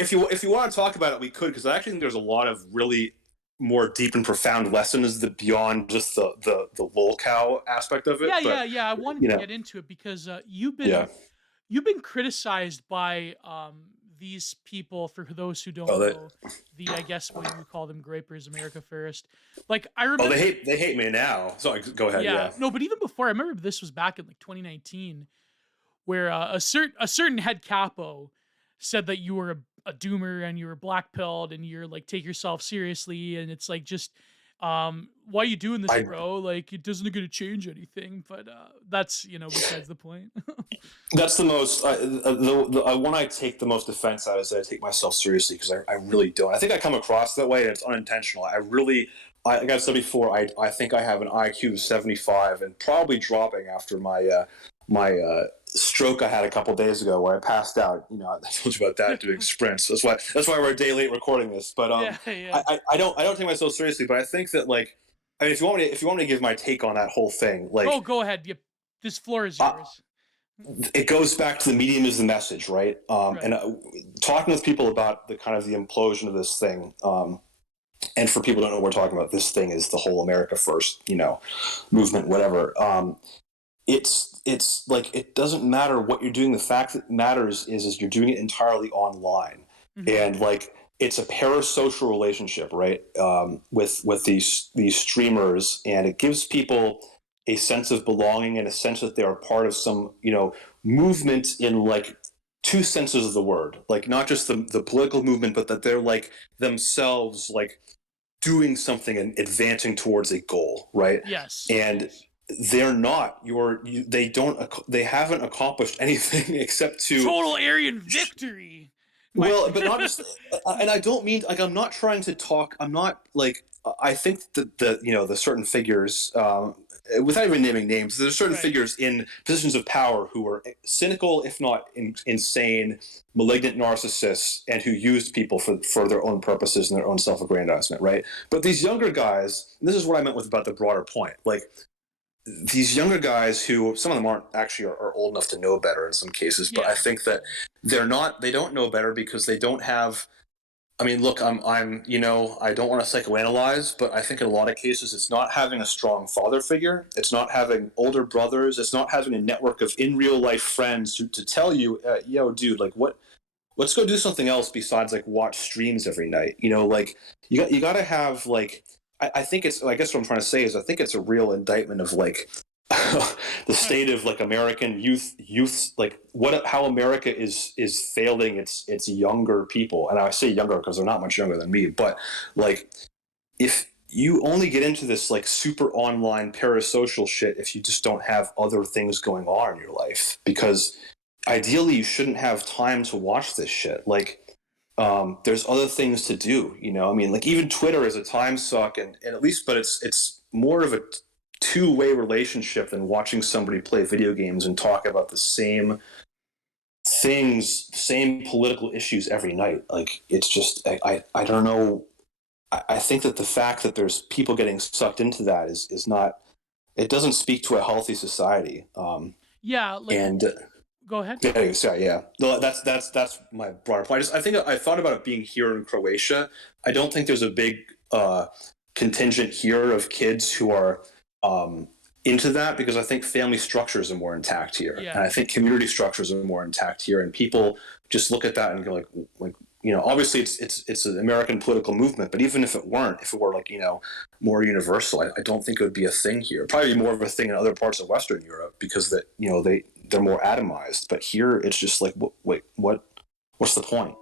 if you want to talk about it, we could, because I actually think there's a lot of really more deep and profound lessons that beyond just the lolcow aspect of it. But Yeah. I wanted you to know, get into it because you've yeah. been criticized by these people. For those who don't Oh, that. know, the I guess what you would call them, Grapers, America First. Like I Oh, remember, they hate me now. Sorry, go ahead. yeah, Yeah. no, but even before, I remember this was back in like 2019, where a certain head capo said that you were a doomer and you were black pilled and you're like take yourself seriously, and it's like just why you doing this, I bro? Like it doesn't gonna change anything. But that's besides the point. That's the most the one I take the most offense at is that I take myself seriously, because I really don't. I think I come across that way, and it's unintentional. Like I've said before, I think I have an IQ of 75, and probably dropping after my stroke I had a couple days ago, where I passed out. I told you about that, doing sprints. That's why we're a day late recording this. But Yeah. I don't take myself seriously. But I think that, like, I mean, if you want me to give my take on that whole thing, Oh, like. go ahead. Yep. This floor is Uh, yours. it goes back to the medium is the message, right? And Right. talking with people about the kind of the implosion of this thing, and for people who don't know what we're talking about, this thing is the whole America First, movement, whatever. It's like, it doesn't matter what you're doing. The fact that matters is you're doing it entirely online, Hmm. and like, it's a parasocial relationship, right? With these streamers, and it gives people a sense of belonging and a sense that they're a part of some movement, in like two senses of the word, like not just the political movement, but that they're like themselves, like doing something and advancing towards a goal, right? Yes. And Yes. they're not they haven't accomplished anything except to. Total Aryan victory. My. Well, but not just, and I don't mean, like, I'm not trying to talk. I'm not like, I think that the certain figures, without even naming names, there's certain Right. figures in positions of power who are cynical, if not insane, malignant narcissists, and who used people for their own purposes and their own self-aggrandizement, right? But these younger guys, and this is what I meant with about the broader point, like, these younger guys, who some of them aren't actually are old enough to know better in some cases, but I Yeah. think that they don't know better because they don't have. I mean, look, I don't want to psychoanalyze, but I think in a lot of cases it's not having a strong father figure, it's not having older brothers, it's not having a network of in real life friends to tell you, yo, dude, like, let's go do something else besides like watch streams every night. Like, you got to have, like, I think it's, I guess what I'm trying to say is, I think it's a real indictment of, like, the state of, like, American youth, like, how America is failing its younger people. And I say younger because they're not much younger than me, but, like, if you only get into this, like, super online parasocial shit if you just don't have other things going on in your life, because ideally you shouldn't have time to watch this shit. Like, there's other things to do. I mean, like, even Twitter is a time suck, and at least, but it's more of a two-way relationship than watching somebody play video games and talk about the same things, same political issues every night. Like, it's just, I don't know. I think that the fact that there's people getting sucked into that is not, it doesn't speak to a healthy society. Yeah. Like, And go ahead. Yeah, sorry, yeah. No, that's my broader point. I think I thought about it being here in Croatia. I don't think there's a big contingent here of kids who are into that, because I think family structures are more intact here, and Yeah. I think community structures are more intact here, and people just look at that and go, like, obviously it's an American political movement, but even if it weren't, if it were, like, more universal, I don't think it would be a thing here. Probably more of a thing in other parts of Western Europe, because that they're more atomized. But here it's just like, wait, what's the point?